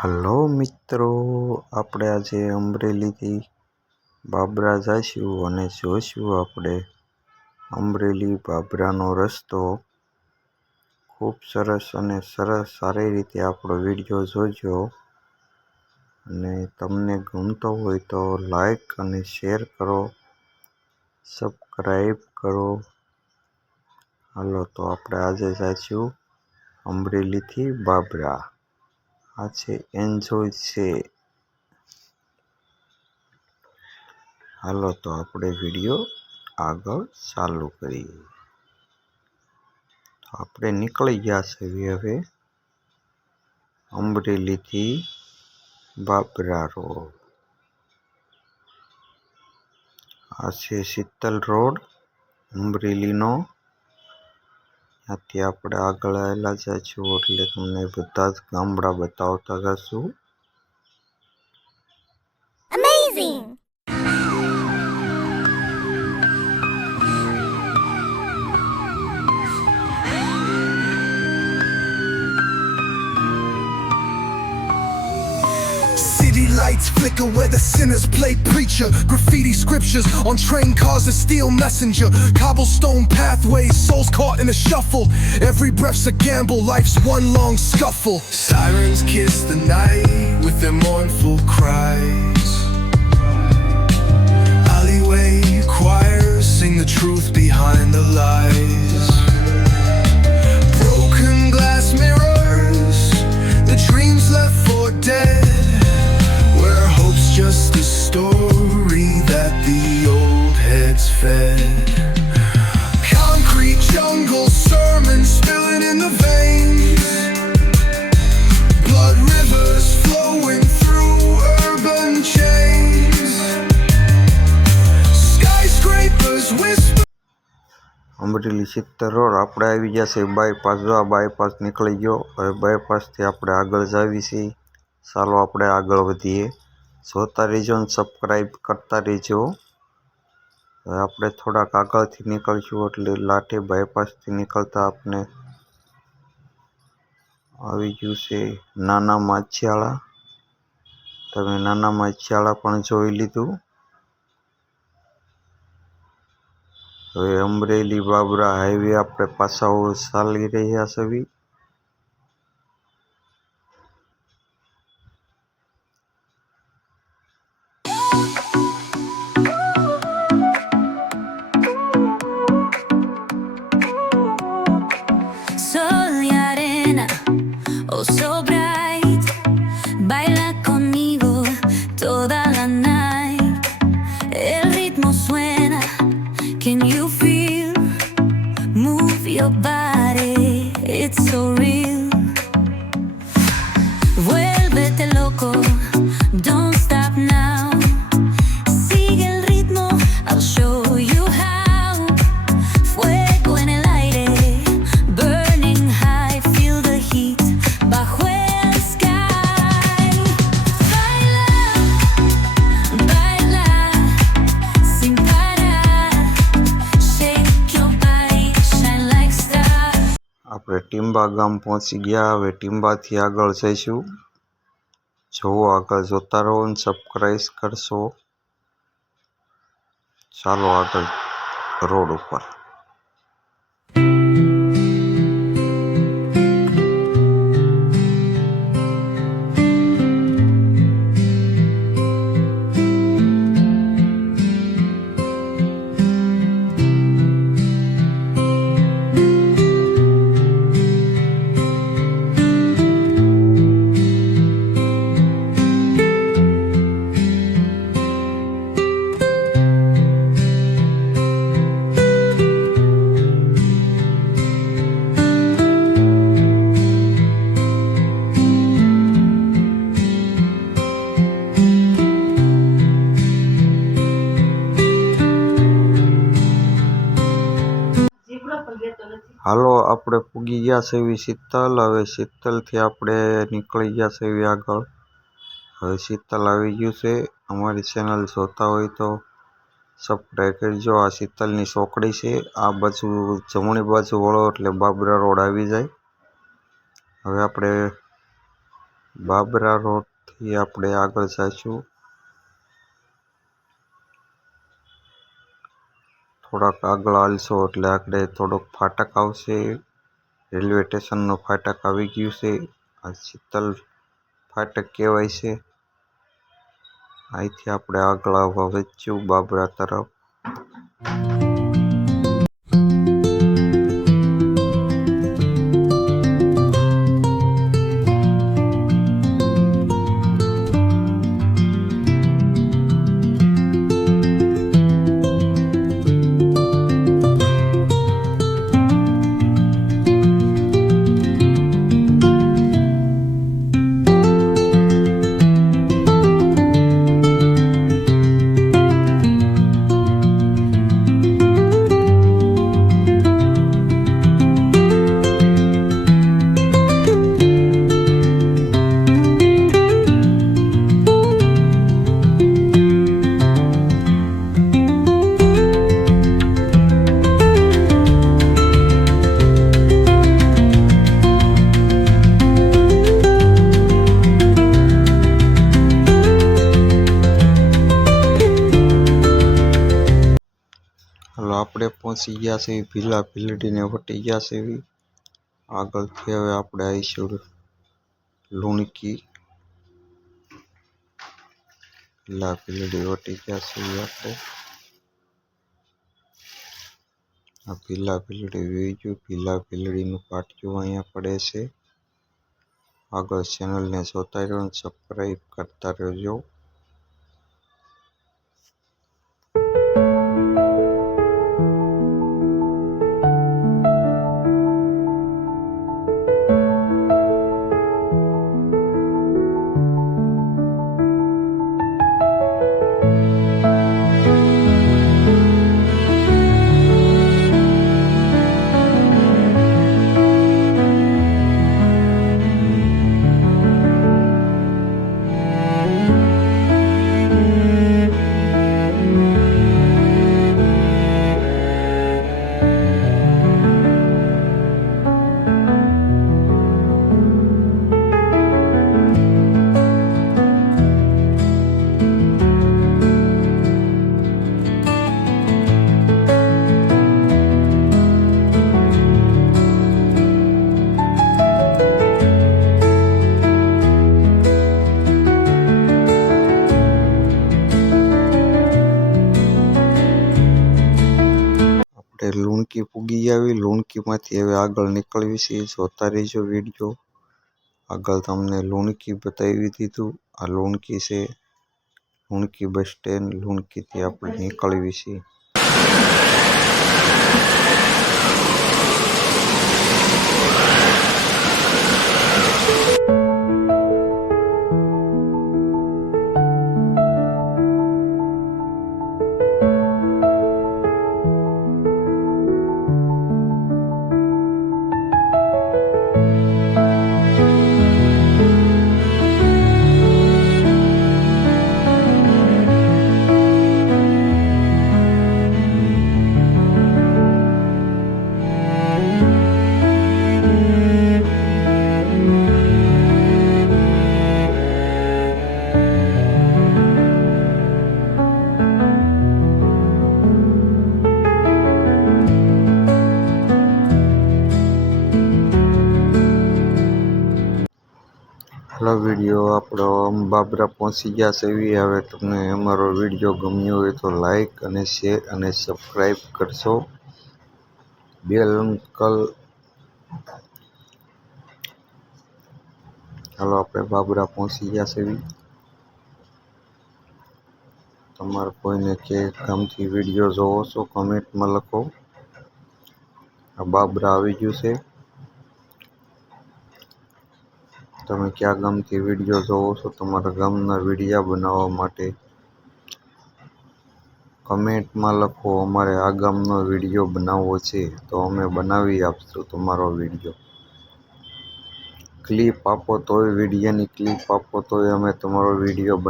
Hello મિત્રો, આપણે આજે અમરેલીથી બાબરા જઈશું અને જોઈશું આપણે અમરેલી બાબરાનો રસ્તો. ખૂબ સરસ અને સારી રીતે આપણો વિડીયો જોજો અને તમને ગમતો હોય તો લાઈક અને શેર કરો, સબસ્ક્રાઈબ કરો. હાલો તો આપણે આજે જઈશું અમરેલીથી બાબરા. આ છે એન્જોય છે. હાલો તો આપણે વિડીયો આગળ ચાલુ કરીએ. આપણે નીકળી ગયા છે હવે અમરેલીથી બાબરા રોડ. આ છે શીતલ રોડ અમરેલીનો. ત્યાંથી આપણે આગળ આવેલા જઈશું એટલે તમને બધા જ ગામડા બતાવતા જશું. Amazing! City lights flicker where the sinners play preacher. Graffiti scriptures on train cars and steel messenger. Cobblestone pathways, souls caught in a shuffle. Every breath's a gamble, life's one long scuffle. Sirens kiss the night with their mournful cries. Alleyway choirs sing the truth behind the lies. Broken glass mirrors, the dreams left for dead. Just a story that the old heads fed. Concrete jungle sermons spilling in the veins. Blood rivers flowing through urban chains. Skyscrapers whisper. Amreli Sheetal road આપણે આવી જશે bypass. જો આ bypass નીકળી ગયો. હવે બાયપાસથી આપણે આગળ જાવી છીએ. ચાલો આપણે આગળ વધીએ. જોતા રહેજો અને સબસ્ક્રાઈબ કરતા રહેજો. હવે આપણે થોડાક આગળથી નીકળશું એટલે લાઠી બાયપાસથી નીકળતા આપણે આવી ગયું છે નાના માછિયાળા. તમે નાના માછિયાળા પણ જોઈ લીધું. હવે અમરેલી બાબરા હાઈવે આપણે પાછા ચાલી રહ્યા છીએ. Sol y arena, oh so bright. Baila conmigo toda la night. El ritmo suena, can you feel? Move your body, it's so real. Vuélvete loco, don't stop now. Sigue el ritmo, I'll show you how. Fuego en el aire, burning high, feel the heat bajo el sky. Baila, baila, sin parar. Shake your body, shine like stars. આપણે ટીંબા ગામ પહોંચી ગયા. હવે ટીંબાથી આગળ જઈશું. જોવો આગળ જોતા રહો અને સબસ્ક્રાઈબ કરશો. ચાલો આગળ રોડ ઉપર. હાલો આપણે પૂગી ગયા છે એવી શીતલ. હવે શીતલથી આપણે નીકળી ગયા છે એવી આગળ. હવે શીતલ આવી ગયું છે. અમારી ચેનલ જોતા હોય તો સબસ્ક્રાઈબ કરજો. આ શીતલની ચોકડી છે. આ બાજુ જમણી બાજુ વળો એટલે બાબરા રોડ આવી જાય. હવે આપણે બાબરા રોડથી આપણે આગળ જઈશું. થોડાક આગળ હાલશો એટલે આગળ થોડોક ફાટક આવશે. રેલવે સ્ટેશનનો ફાટક આવી ગયું છે. આ શીતલ ફાટક કહેવાય છે. અહીંથી આપણે આગળ આવવા વધ્યું બાબરા તરફ. હાલો આપણે પહોંચી ગયા છે ભીલા ભીલડીને વટી ગયા છે. આગળથી હવે આપણે આવીશું લુણકી. ભીલા ભીલડી વટી ગયા છે આપણે. આ ભીલા ભીલડી વહી ગયું. ભીલા ભીલડીનું પાટિયું અહીંયા પડે છે. આગળ ચેનલને જોતા રહ્યો અને સબસ્ક્રાઈબ કરતા રહેજો. લુણકી પૂગી આવી. લુણકીમાંથી હવે આગળ નીકળવી છે. જોતા રહેજો વિડીયો. આગળ તમને લુણકી બતાવી દીધું. આ લુણકી છે. લુણકી બસ સ્ટેન્ડ. લુણકીથી આપણે નીકળવી છે. હાલો વિડીયો આપણો બાબરા પહોંચી ગયા છે. હવે તમને અમારો વિડીયો ગમ્યો હોય તો લાઈક અને શેર અને સબસ્ક્રાઈબ કરશો. બેલ અંકલ. હાલો આપણે બાબરા પહોંચી ગયા છે. તમારે કોઈને કે ગામથી વિડીયો જોવો છો કમેન્ટમાં લખો. આ બાબરા આવી ગયું છે. તમે કયા ગામથી વિડીયો જોવો છો? તમારા ગામના વિડીયા બનાવવા માટે કમેન્ટમાં લખો. અમારે આ ગામનો વિડીયો બનાવવો છે તો અમે બનાવી આપશું તમારો વિડીયો. ક્લિપ આપો તોય, વિડીયોની ક્લિપ આપો તોય અમે તમારો વિડીયો